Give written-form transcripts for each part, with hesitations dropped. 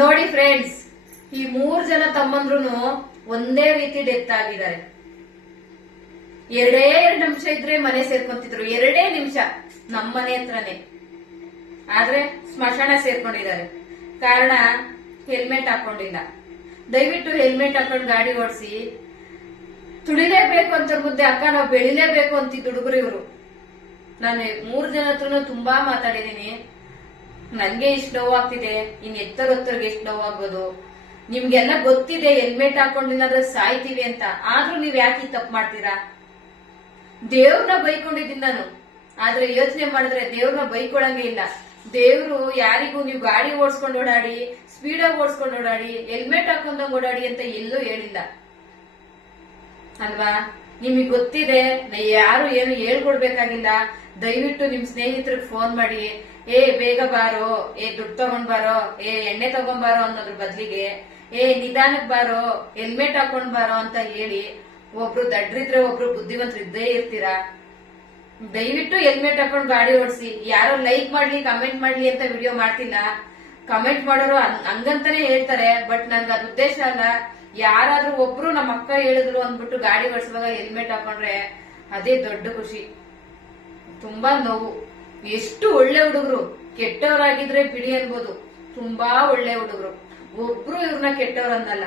ನೋಡಿ ಫ್ರೆಂಡ್ಸ್, ಈ 3 ಜನ ತಮ್ಮಂದ್ರು ಒಂದೇ ರೀತಿ ಡೆತ್ ಆಗಿದ್ದಾರೆ. 2 ನಿಮಿಷ ಇದ್ರೆ ಮನೆ ಸೇರ್ಕೊಂತಿದ್ರು. 2 ನಿಮಿಷ ನಮ್ಮ ಮನೆ ಹತ್ರನೇ. ಆದ್ರೆ ಸ್ಮಶಾನ ಸೇರ್ಕೊಂಡಿದ್ದಾರೆ. ಕಾರಣ ಹೆಲ್ಮೆಟ್ ಹಾಕೊಂಡಿಲ್ಲ. ದಯವಿಟ್ಟು ಹೆಲ್ಮೆಟ್ ಹಾಕೊಂಡು ಗಾಡಿ ಓಡಿಸಿ. ತುಳಿಲೇಬೇಕು ಅಂತ ಮುದ್ದೆ ಅಕ್ಕ, ನಾವು ಬೆಳಿಲೇಬೇಕು ಅಂತಿದ್ದು ಹುಡುಗರು ಇವರು. ನಾನು 3 ಜನ ಹತ್ರನು ತುಂಬಾ ಮಾತಾಡಿದೀನಿ. ನನ್ಗೆ ಇಷ್ಟು ನೋವಾಗ್ತಿದೆ, ಇನ್ ಎತ್ತರೊತ್ತರಿಗೆ ಎಷ್ಟು ನೋವಾಗ್ಬೋದು. ನಿಮ್ಗೆಲ್ಲ ಗೊತ್ತಿದೆ ಹೆಲ್ಮೆಟ್ ಹಾಕೊಂಡಿಲ್ಲ ಅಂದ್ರೆ ಸಾಯ್ತೀವಿ ಅಂತ. ಆದ್ರೂ ನೀವ್ ಯಾಕೆ ತಪ್ಪು ಮಾಡ್ತೀರಾ? ದೇವ್ರನ್ನ ಬೈಕೊಂಡಿದ್ದೀನಿ ನಾನು. ಆದ್ರೆ ಯೋಚನೆ ಮಾಡಿದ್ರೆ ದೇವ್ರನ್ನ ಬೈಕೊಳಂಗೆ ಇಲ್ಲ. ದೇವ್ರು ಯಾರಿಗೂ ನೀವು ಗಾಡಿ ಓಡಿಸ್ಕೊಂಡು ಓಡಾಡಿ, ಸ್ಪೀಡಾಗಿ ಓಡಿಸ್ಕೊಂಡು ಓಡಾಡಿ, ಹೆಲ್ಮೆಟ್ ಹಾಕೊಂಡಂಗ್ ಓಡಾಡಿ ಅಂತ ಎಲ್ಲೂ ಹೇಳಿಲ್ಲ ಅಲ್ವಾ? ನಿಮಗ್ ಗೊತ್ತಿದೆ, ಯಾರು ಏನು ಹೇಳ್ಕೊಡ್ಬೇಕಾಗಿಲ್ಲ. ದಯವಿಟ್ಟು ನಿಮ್ ಸ್ನೇಹಿತರಿಗೆ ಫೋನ್ ಮಾಡಿ, ಬೇಗ ಬಾರೋ, ದುಡ್ಡು ತಗೊಂಡ್ ಬಾರೋ, ಎಣ್ಣೆ ತಗೊಂಡ್ ಬಾರೋ ಅನ್ನೋದ್ರ ಬದ್ಲಿಗೆ ನಿಧಾನಕ್ ಬಾರೋ, ಹೆಲ್ಮೆಟ್ ಹಾಕೊಂಡ್ ಬಾರೋ ಅಂತ ಹೇಳಿ. ಒಬ್ರು ದಡ್ರಿದ್ರೆ ಒಬ್ರು ಬುದ್ಧಿವಂತರು ಇದ್ದೇ ಇರ್ತೀರಾ. ದಯವಿಟ್ಟು ಹೆಲ್ಮೆಟ್ ಹಾಕೊಂಡು ಗಾಡಿ ಓಡಿಸಿ. ಯಾರೋ ಲೈಕ್ ಮಾಡ್ಲಿ, ಕಮೆಂಟ್ ಮಾಡ್ಲಿ ಅಂತ ವಿಡಿಯೋ ಮಾಡ್ತಿಲ್ಲ. ಕಮೆಂಟ್ ಮಾಡೋರು ಹಂಗಂತಾನೆ ಹೇಳ್ತಾರೆ, ಬಟ್ ನನ್ಗೆ ಅದು ಉದ್ದೇಶ ಅಲ್ಲ. ಯಾರಾದ್ರೂ ಒಬ್ರು ನಮ್ಮ ಅಕ್ಕ ಹೇಳಿದ್ರು ಅಂದ್ಬಿಟ್ಟು ಗಾಡಿ ಓಡಿಸುವಾಗ ಹೆಲ್ಮೆಟ್ ಹಾಕೊಂಡ್ರೆ ಅದೇ ದೊಡ್ಡ ಖುಷಿ. ತುಂಬಾ ನೋವು. ಎಷ್ಟು ಒಳ್ಳೆ ಹುಡುಗರು, ಕೆಟ್ಟವರಾಗಿದ್ರೆ ಬಿಡಿ ಅನ್ಬೋದು. ತುಂಬಾ ಒಳ್ಳೆ ಹುಡುಗರು. ಒಬ್ರು ಇವ್ರನ್ನ ಕೆಟ್ಟವ್ರನ್ನಲ್ಲ.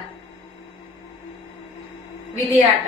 ವಿಧಿ ಆಟ.